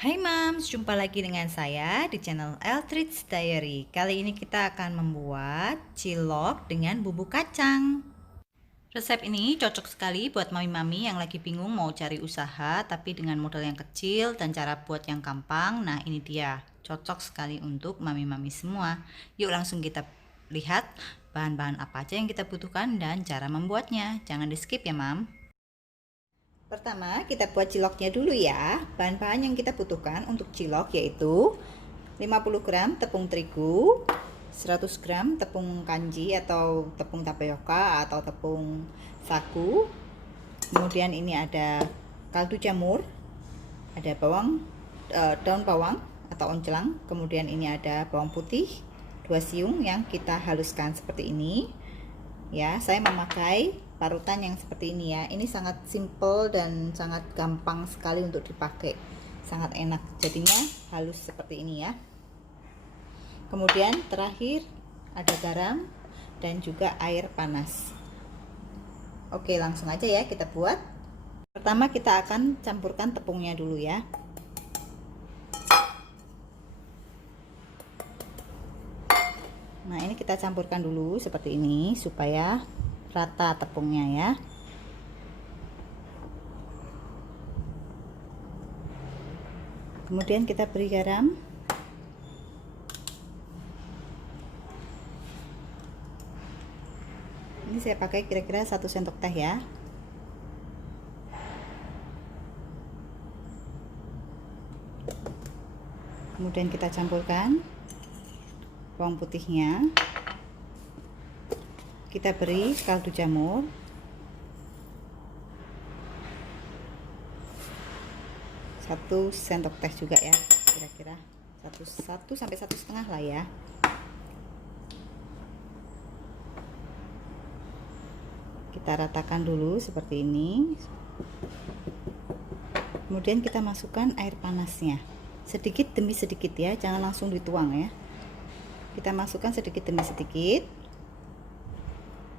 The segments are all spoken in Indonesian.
Hai Mams, jumpa lagi dengan saya di channel Eltridge Diary. Kali ini kita akan membuat cilok dengan bumbu kacang. Resep ini cocok sekali buat mami-mami yang lagi bingung mau cari usaha tapi dengan modal yang kecil dan cara buat yang gampang. Nah, ini dia, cocok sekali untuk mami-mami semua. Yuk langsung kita lihat bahan-bahan apa aja yang kita butuhkan dan cara membuatnya. Jangan di skip ya Mam. Pertama, kita buat ciloknya dulu ya. Bahan-bahan yang kita butuhkan untuk cilok yaitu 50 gram tepung terigu, 100 gram tepung kanji atau tepung tapioka atau tepung sagu. Kemudian ini ada kaldu jamur, ada daun bawang atau oncelang. Kemudian ini ada bawang putih, 2 siung yang kita haluskan seperti ini. Ya, saya memakai parutan yang seperti ini ya. Ini sangat simple dan sangat gampang sekali untuk dipakai. Sangat enak. Jadinya halus seperti ini ya. Kemudian terakhir ada garam dan juga air panas. Oke, langsung aja ya kita buat. Pertama kita akan campurkan tepungnya dulu ya. Nah, ini kita campurkan dulu seperti ini supaya rata tepungnya ya. Kemudian kita beri garam. Ini saya pakai kira-kira 1 sendok teh ya. Kemudian kita campurkan bawang putihnya, kita beri kaldu jamur, satu sendok teh juga ya, kira-kira satu sampai 1,5 lah ya. Kita ratakan dulu seperti ini. Kemudian kita masukkan air panasnya sedikit demi sedikit ya, jangan langsung dituang ya. Kita masukkan sedikit demi sedikit.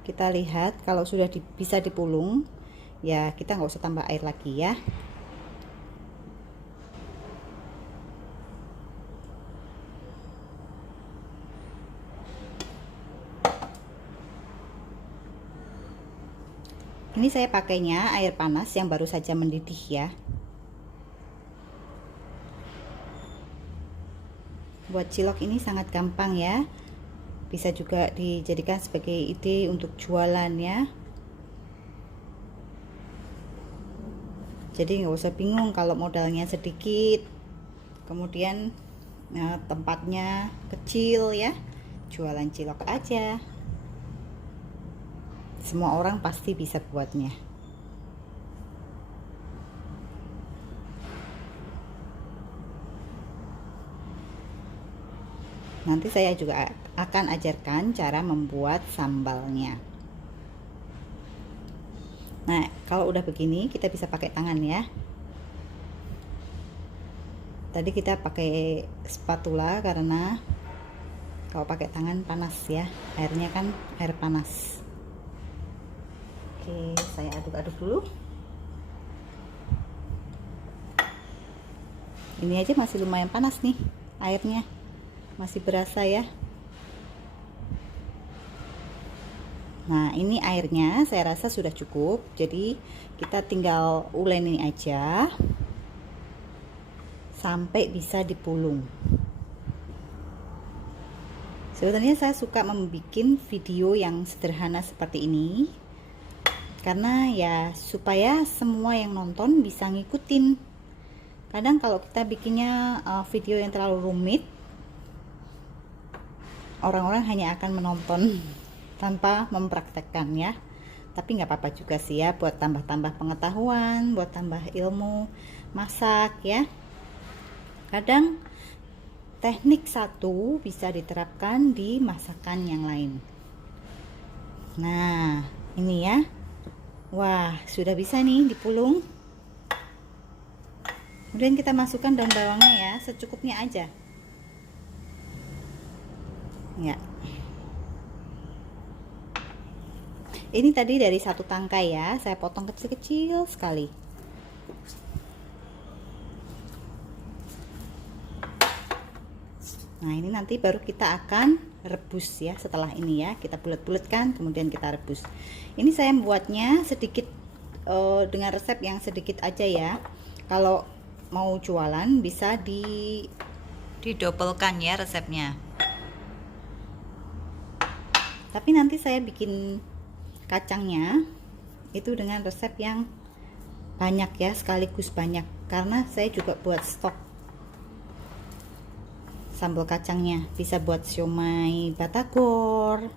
Kita lihat kalau sudah bisa dipulung ya, kita nggak usah tambah air lagi ya. Ini saya pakainya air panas yang baru saja mendidih ya. Buat cilok ini sangat gampang ya, bisa juga dijadikan sebagai ide untuk jualan ya. Jadi nggak usah bingung kalau modalnya sedikit, kemudian tempatnya kecil ya, jualan cilok aja. Semua orang pasti bisa buatnya. Nanti saya juga akan ajarkan cara membuat sambalnya. Nah, kalau udah begini kita bisa pakai tangan ya. Tadi kita pakai spatula karena kalau pakai tangan panas ya, airnya kan air panas. Oke, saya aduk-aduk dulu. Ini aja masih lumayan panas nih airnya, masih berasa ya. Nah, ini airnya saya rasa sudah cukup, jadi kita tinggal uleni aja sampai bisa dipulung. Sebenarnya saya suka membuat video yang sederhana seperti ini karena ya supaya semua yang nonton bisa ngikutin. Kadang kalau kita bikinnya video yang terlalu rumit, orang-orang hanya akan menonton tanpa mempraktekkan ya. Tapi nggak apa-apa juga sih ya, buat tambah-tambah pengetahuan, buat tambah ilmu masak ya. Kadang teknik satu bisa diterapkan di masakan yang lain. Nah, ini ya. Wah, sudah bisa nih dipulung. Kemudian kita masukkan daun bawangnya ya, secukupnya aja. Ya. Ini tadi dari satu tangkai ya, saya potong kecil-kecil sekali. Nah, ini nanti baru kita akan rebus ya. Setelah ini ya, kita bulat-bulatkan, kemudian kita rebus. Ini saya membuatnya sedikit dengan resep yang sedikit aja ya. Kalau mau jualan bisa didobelkan ya resepnya. Tapi nanti saya bikin kacangnya itu dengan resep yang banyak ya, sekaligus banyak, karena saya juga buat stok sambal kacangnya. Bisa buat siomay batagor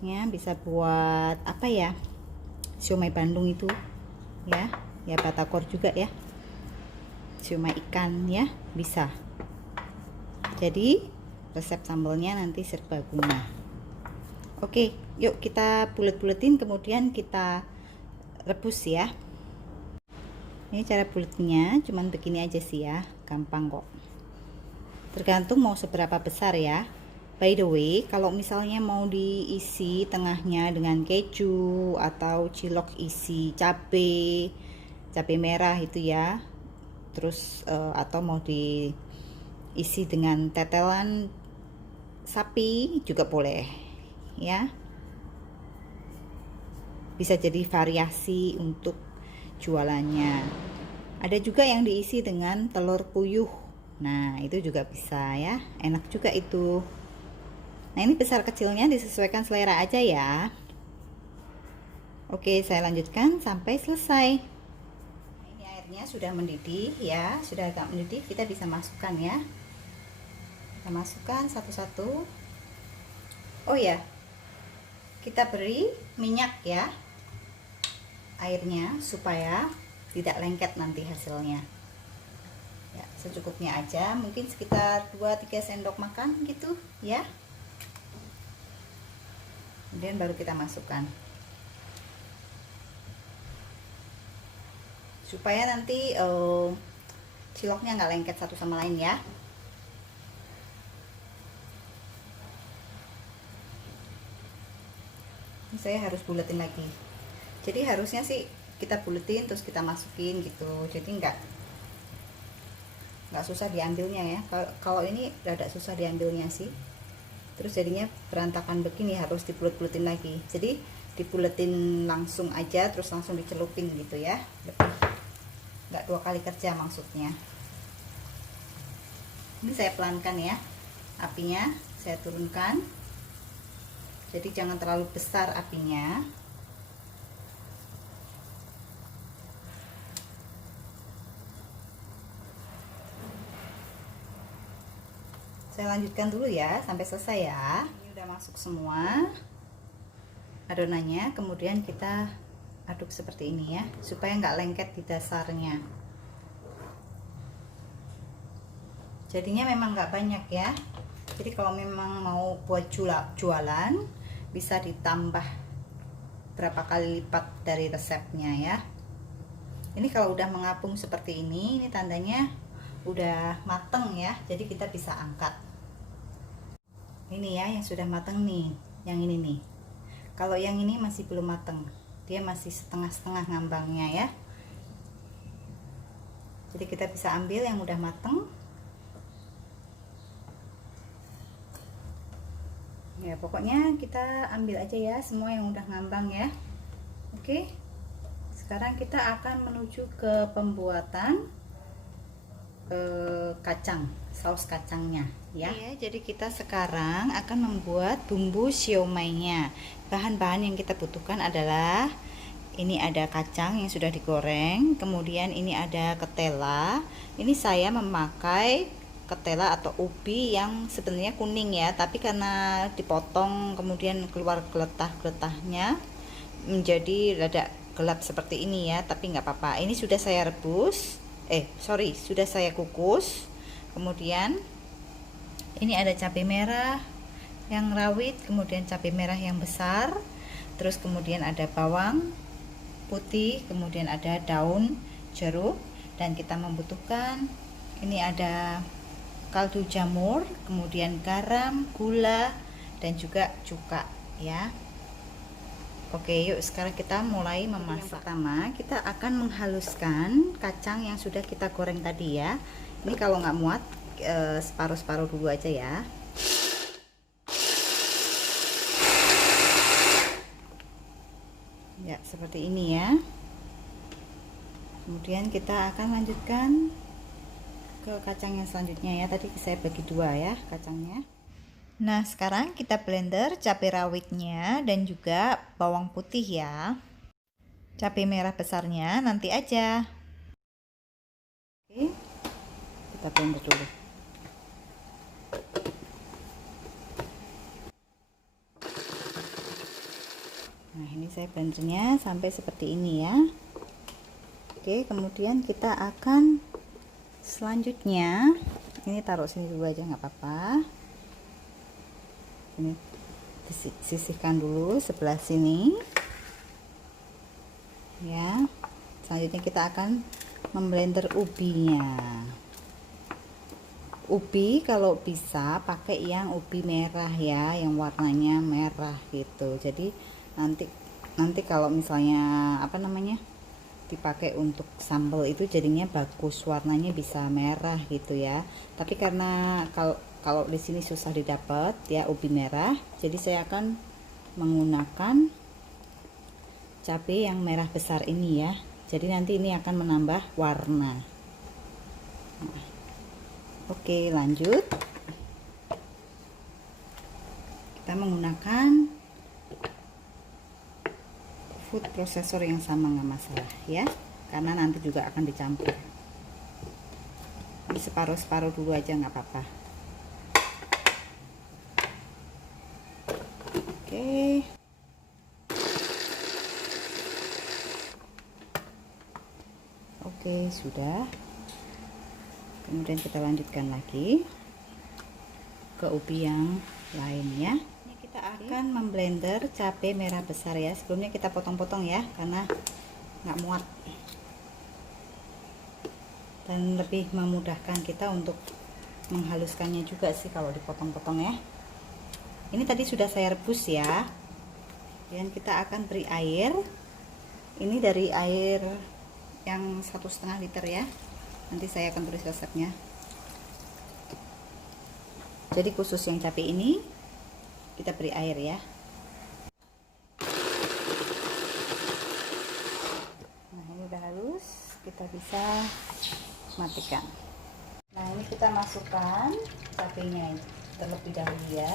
ya, bisa buat apa ya, siomay Bandung itu ya, ya batagor juga ya, siomay ikan ya, bisa. Jadi resep sambalnya nanti serbaguna. Oke, yuk kita bulet-buletin, kemudian kita rebus ya. Ini cara buletnya, cuman begini aja sih ya, gampang kok. Tergantung mau seberapa besar ya. By the way, kalau misalnya mau diisi tengahnya dengan keju atau cilok isi cabai merah itu ya, terus atau mau diisi dengan tetelan sapi juga boleh ya, bisa jadi variasi untuk jualannya. Ada juga yang diisi dengan telur puyuh, nah itu juga bisa ya, enak juga itu. Nah, ini besar kecilnya disesuaikan selera aja ya. Oke, saya lanjutkan sampai selesai. Ini airnya sudah mendidih ya, sudah agak mendidih, kita bisa masukkan ya. Kita masukkan satu-satu. Oh ya, kita beri minyak ya airnya supaya tidak lengket nanti hasilnya ya, secukupnya aja, mungkin sekitar 2-3 sendok makan gitu ya. Kemudian baru kita masukkan supaya nanti ciloknya nggak lengket satu sama lain ya. Saya harus buletin lagi, jadi harusnya sih kita buletin terus kita masukin gitu, jadi nggak susah diambilnya ya. Kalau ini rada susah diambilnya sih, terus jadinya berantakan begini, harus dibulet-buletin lagi. Jadi dibuletin langsung aja terus langsung dicelupin gitu ya, nggak 2 kali kerja maksudnya. Ini saya pelankan ya, apinya saya turunkan, jadi jangan terlalu besar apinya. Saya lanjutkan dulu ya sampai selesai ya. Ini udah masuk semua adonannya, kemudian kita aduk seperti ini ya, supaya nggak lengket di dasarnya. Jadinya memang nggak banyak ya, jadi kalau memang mau buat jualan bisa ditambah berapa kali lipat dari resepnya ya. Ini kalau udah mengapung seperti ini tandanya udah mateng ya, jadi kita bisa angkat. Ini ya yang sudah mateng nih, yang ini nih. Kalau yang ini masih belum mateng, dia masih setengah-setengah ngambangnya ya. Jadi kita bisa ambil yang udah mateng ya, pokoknya kita ambil aja ya semua yang udah ngambang ya. Oke, sekarang kita akan menuju ke pembuatan kacang, saus kacangnya ya. Jadi kita sekarang akan membuat bumbu siomaynya. Bahan-bahan yang kita butuhkan adalah ini ada kacang yang sudah digoreng, kemudian ini ada ketela. Ini saya memakai ketela atau ubi yang sebenarnya kuning ya, tapi karena dipotong kemudian keluar geletah-geletahnya menjadi rada gelap seperti ini ya, tapi nggak apa-apa. Ini sudah saya rebus, sudah saya kukus. Kemudian ini ada cabai merah yang rawit, kemudian cabai merah yang besar, terus kemudian ada bawang putih, kemudian ada daun jeruk, dan kita membutuhkan ini ada kaldu jamur, kemudian garam, gula, dan juga cuka ya. Oke, yuk sekarang kita mulai memasak. Yang pertama kita akan menghaluskan kacang yang sudah kita goreng tadi ya. Ini kalau nggak muat separuh-separuh dulu aja ya. Ya, seperti ini ya. Kemudian kita akan lanjutkan ke kacang yang selanjutnya ya. Tadi saya bagi dua ya kacangnya. Nah, sekarang kita blender cabai rawitnya dan juga bawang putih ya. Cabai merah besarnya nanti aja. Oke, kita blender dulu. Nah, ini saya blendernya sampai seperti ini ya. Oke, kemudian kita akan selanjutnya ini taruh sini dulu aja nggak apa-apa. Ini disisihkan dulu sebelah sini ya. Selanjutnya kita akan memblender ubinya. Ubi kalau bisa pakai yang ubi merah ya, yang warnanya merah gitu. Jadi nanti kalau misalnya apa namanya dipakai untuk sambal itu jadinya bagus, warnanya bisa merah gitu ya. Tapi karena kalau di sini susah didapat ya ubi merah, jadi saya akan menggunakan cabai yang merah besar ini ya. Jadi nanti ini akan menambah warna. Nah, oke, lanjut. Kita menggunakan food processor yang sama, nggak masalah ya, karena nanti juga akan dicampur. Ini separuh-separuh dulu aja nggak apa-apa. Oke. Oke, sudah. Kemudian kita lanjutkan lagi ke ubi yang lainnya. Ini kita akan memblender cabai merah besar ya. Sebelumnya kita potong-potong ya, karena nggak muat dan lebih memudahkan kita untuk menghaluskannya juga sih kalau dipotong-potong ya. Ini tadi sudah saya rebus ya. Dan kita akan beri air. Ini dari air yang 1,5 liter ya. Nanti saya akan tulis resepnya. Jadi khusus yang cabai ini kita beri air ya. Nah, ini udah halus, kita bisa matikan. Nah, ini kita masukkan cabainya terlebih dahulu ya.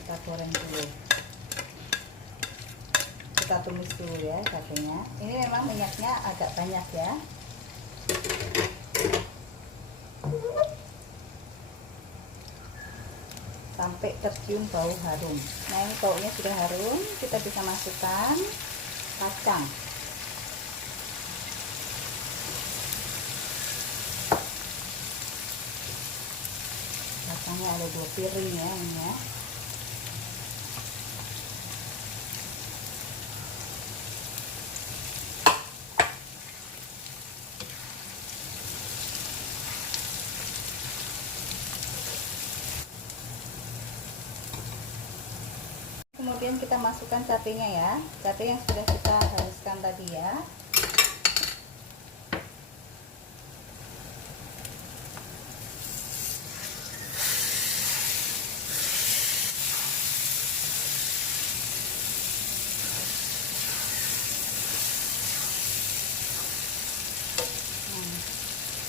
Kita goreng dulu. Kita tumis dulu ya cabainya. Ini memang minyaknya agak banyak ya. Sampai tercium bau harum. Nah, ini baunya sudah harum, kita bisa masukkan kacang. Kacangnya ada 2 piring ya ini ya. Kemudian kita masukkan cabenya ya, cabai yang sudah kita haluskan tadi ya.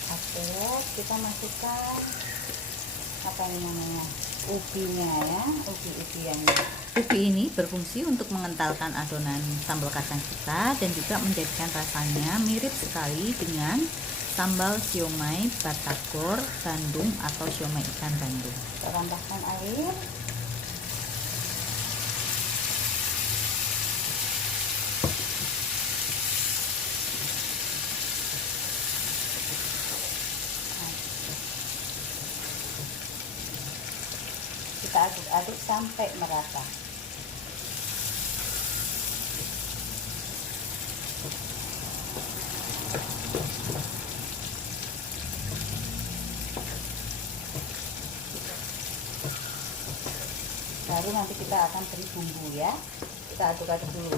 Oke, kita masukkan apa ini namanya, ubinya ya, ubi-ubiannya. Ubi ini berfungsi untuk mengentalkan adonan sambal kacang kita dan juga menjadikan rasanya mirip sekali dengan sambal siomay batagor Bandung atau siomay ikan Bandung. Kita tambahkan air. Kita aduk-aduk sampai merata. Baru nanti kita akan beri bumbu ya. Kita aduk-aduk dulu.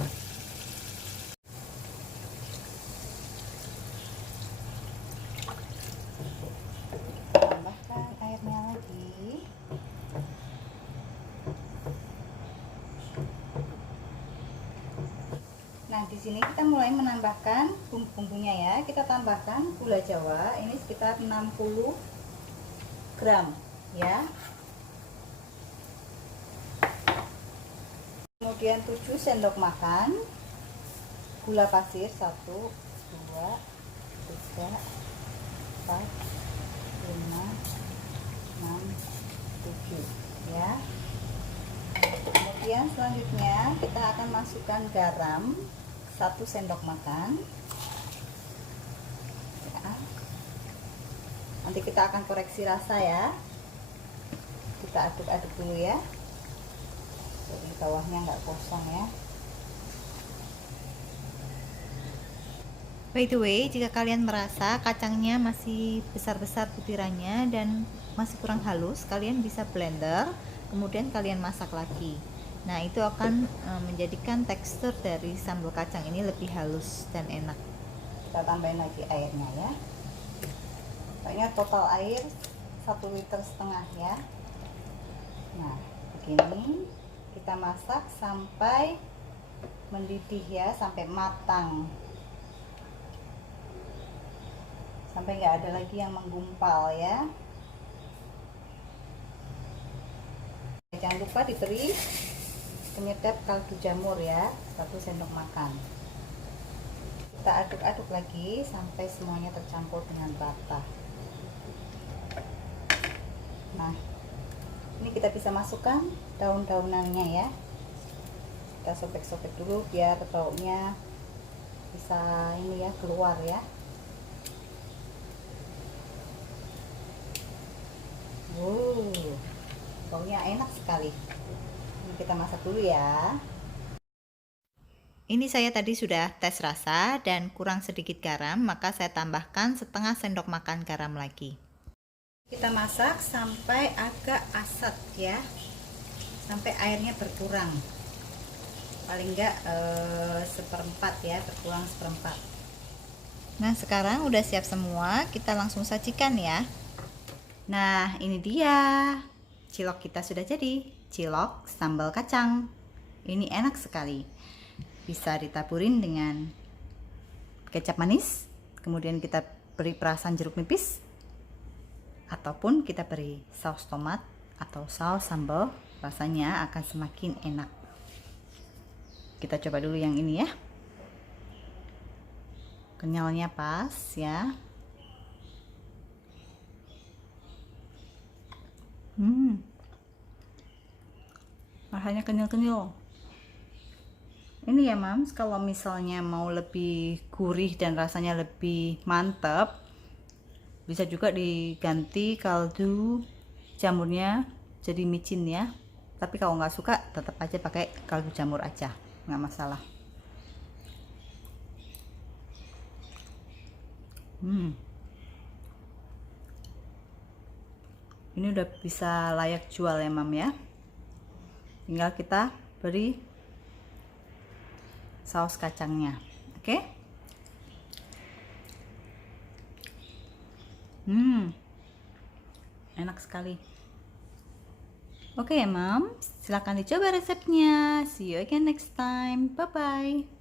Nah, di sini kita mulai menambahkan bumbu-bumbunya ya. Kita tambahkan gula Jawa, ini sekitar 60 gram ya. Kemudian 7 sendok makan gula pasir, 1 2 3 4 5 6 7 ya. Kemudian selanjutnya kita akan masukkan garam 1 sendok makan ya. Nanti kita akan koreksi rasa ya. Kita aduk-aduk dulu ya, jadi bawahnya nggak kosong ya. By the way, jika kalian merasa kacangnya masih besar-besar butirannya dan masih kurang halus, kalian bisa blender, kemudian kalian masak lagi. Nah, itu akan menjadikan tekstur dari sambal kacang ini lebih halus dan enak. Kita tambahin lagi airnya ya. Pokoknya total air 1,5 liter ya. Nah, begini kita masak sampai mendidih ya, sampai matang, sampai nggak ada lagi yang menggumpal ya. Jangan lupa diberi penyedap kaldu jamur ya, 1 sendok makan. Kita aduk-aduk lagi sampai semuanya tercampur dengan rata. Nah, ini kita bisa masukkan daun-daunannya ya. Kita sobek-sobek dulu biar baunya bisa ini ya, keluar ya. Baunya enak sekali. Ini kita masak dulu ya. Ini saya tadi sudah tes rasa dan kurang sedikit garam, maka saya tambahkan setengah sendok makan garam lagi. Kita masak sampai agak asat ya, sampai airnya berkurang, paling enggak seperempat ya, berkurang seperempat. Nah, sekarang udah siap semua, kita langsung sajikan ya. Nah, ini dia cilok kita sudah jadi, cilok sambal kacang. Ini enak sekali, bisa ditaburin dengan kecap manis, kemudian kita beri perasan jeruk nipis, ataupun kita beri saus tomat atau saus sambal, rasanya akan semakin enak. Kita coba dulu yang ini ya, kenyalnya pas ya. Rasanya kenyal-kenyal. Ini ya Mams, kalau misalnya mau lebih gurih dan rasanya lebih mantap, bisa juga diganti kaldu jamurnya jadi micin ya. Tapi kalau nggak suka, tetap aja pakai kaldu jamur aja, nggak masalah. Ini udah bisa layak jual ya Mam ya. Tinggal kita beri saus kacangnya. Oke. Enak sekali. Oke ya Mam, silahkan dicoba resepnya. See you again next time. Bye bye.